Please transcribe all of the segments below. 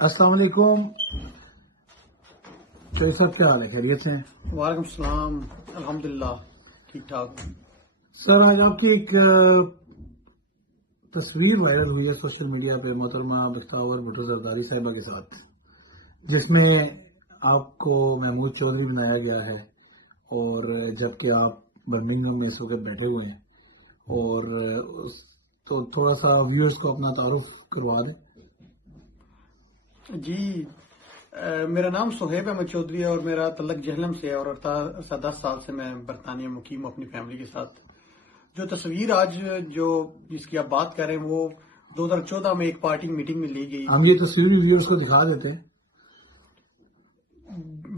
السلام علیکم چوہدری صاحب، کیا حال ہے؟ خیریت سے ہیں؟ وعلیکم السلام، الحمدللہ ٹھیک ٹھاک۔ سر، آج آپ کی ایک تصویر وائرل ہوئی ہے سوشل میڈیا پہ محترمہ بختیور بھٹو زرداری صاحبہ کے ساتھ، جس میں آپ کو محمود چودھری بنایا گیا ہے، اور جبکہ آپ برمنگھم میں اس وقت بیٹھے ہوئے ہیں، اور تو تھوڑا سا ویورز کو اپنا تعارف کروا دیں۔ جی، میرا نام صہیب احمد چودھری ہے اور میرا تعلق جہلم سے ہے، اور 10 سال سے میں برطانیہ مقیم ہوں اپنی فیملی کے ساتھ۔ جو تصویر آج جس کی آپ بات کر رہے ہیں وہ 2014 میں ایک پارٹی میٹنگ میں لی گئی۔ ہم یہ تصویر بھی ویورز کو دکھا دیتے ہیں۔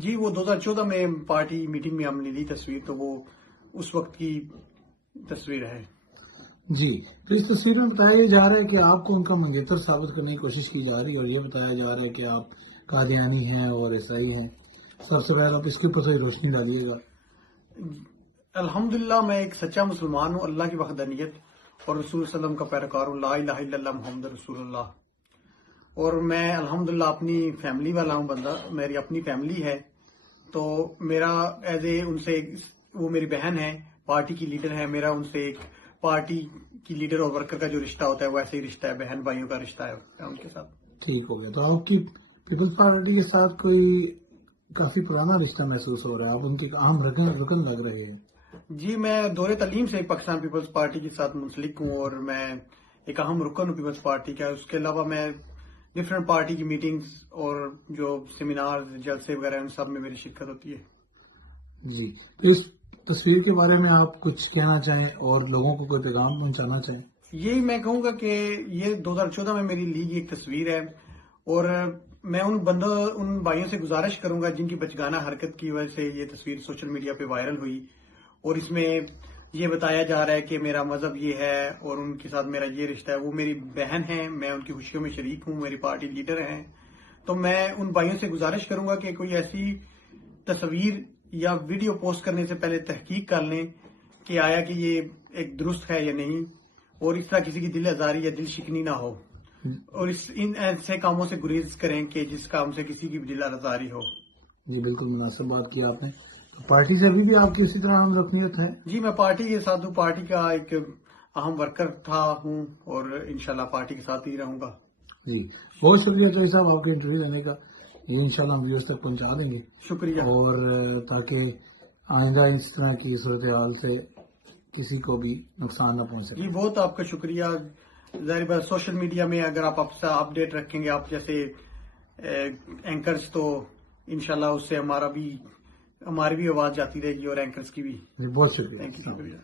جی، وہ 2014 میں پارٹی میٹنگ میں ہم نے لی تصویر، تو وہ اس وقت کی تصویر ہے۔ جی، تو اس تصویر میں بتایا جا رہا ہے کہ آپ کو ان کا منگیتر ثابت کرنے کی کوشش کی جا رہی ہے، اور یہ بتایا جا رہا ہے کہ آپ قادیانی ہیں اور عیسائی ہیں۔ سب سے پہلے آپ اس کے اوپر سے روشنی ڈالیے گا۔ الحمدللہ میں ایک سچا مسلمان ہوں، اللہ کی وحدانیت اور رسول صلی اللہ علیہ وسلم کا پیروکار ہوں، لا الہ الا اللہ محمد رسول اللہ۔ اور میں الحمدللہ اپنی فیملی والا ہوں بندہ، میری اپنی فیملی ہے، تو میرا ایز اے ان سے وہ میری بہن ہے، پارٹی کی لیڈر ہے، میرا ان سے ایک پارٹی کی لیڈر اور ورکر کا جو رشتہ ہوتا ہے ویسے ہی رشتہ ہے، بہن بھائیوں کا رشتہ ہے ان کے ساتھ۔ ٹھیک ہو گیا، تو آپ کی پیپلز پارٹی کے ساتھ کوئی کافی پرانا رشتہ محسوس ہو رہا ہے، آپ ان کے ایک اہم رکن لگ رہے ہیں۔ جی، میں دور تعلیم سے پاکستان پیپلز پارٹی کے ساتھ منسلک ہوں، اور میں ایک اہم رکن ہوں پیپلز پارٹی کا۔ اس کے علاوہ میں ڈفرینٹ پارٹی کی میٹنگز اور جو سیمینارز جلسے وغیرہ ان سب میں میری شرکت ہوتی ہے۔ جی، تو اس تصویر کے بارے میں آپ کچھ کہنا چاہیں اور لوگوں کو کوئی پیغام پہنچانا چاہیں؟ یہی میں کہوں گا کہ یہ 2014 میں میری لی گئی ایک تصویر ہے، اور میں ان بھائیوں سے گزارش کروں گا جن کی بچگانہ حرکت کی وجہ سے یہ تصویر سوشل میڈیا پہ وائرل ہوئی، اور اس میں یہ بتایا جا رہا ہے کہ میرا مذہب یہ ہے اور ان کے ساتھ میرا یہ رشتہ ہے۔ وہ میری بہن ہیں، میں ان کی خوشیوں میں شریک ہوں، میری پارٹی لیڈر ہیں، تو میں ان بھائیوں سے گزارش کروں گا کہ کوئی ایسی تصویر یا ویڈیو پوسٹ کرنے سے پہلے تحقیق کر لیں کہ آیا کہ یہ ایک درست ہے یا نہیں، اور اس طرح کسی کی دل آزاری یا دل شکنی نہ ہو، اور ان ایسے کاموں سے گریز کریں کہ جس کام سے کسی کی بھی دل آزاری ہو۔ جی، بالکل مناسب بات کی آپ نے۔ تو پارٹی سے ابھی بھی آپ کی اسی طرح ہم رکنیت ہے؟ جی، میں پارٹی کے ساتھ ہوں، پارٹی کا ایک اہم ورکر ہوں، اور انشاءاللہ پارٹی کے ساتھ ہی رہوں گا۔ جی، بہت شکریہ چوہدری صاحب آپ کے انٹرویو لینے کا، یہ انشاءاللہ ہم ویورز تک پہنچا دیں گے، شکریہ۔ اور تاکہ آئندہ اس طرح کی صورتحال سے کسی کو بھی نقصان نہ پہنچ سکے۔ جی، بہت آپ کا شکریہ۔ ظاہر بات سوشل میڈیا میں اگر آپ اپڈیٹ رکھیں گے، آپ جیسے اینکرز، تو انشاءاللہ اس سے ہماری بھی آواز جاتی رہے گی اور اینکرز کی بھی۔ جی، بہت شکریہ۔ تھینک یو، شکریہ۔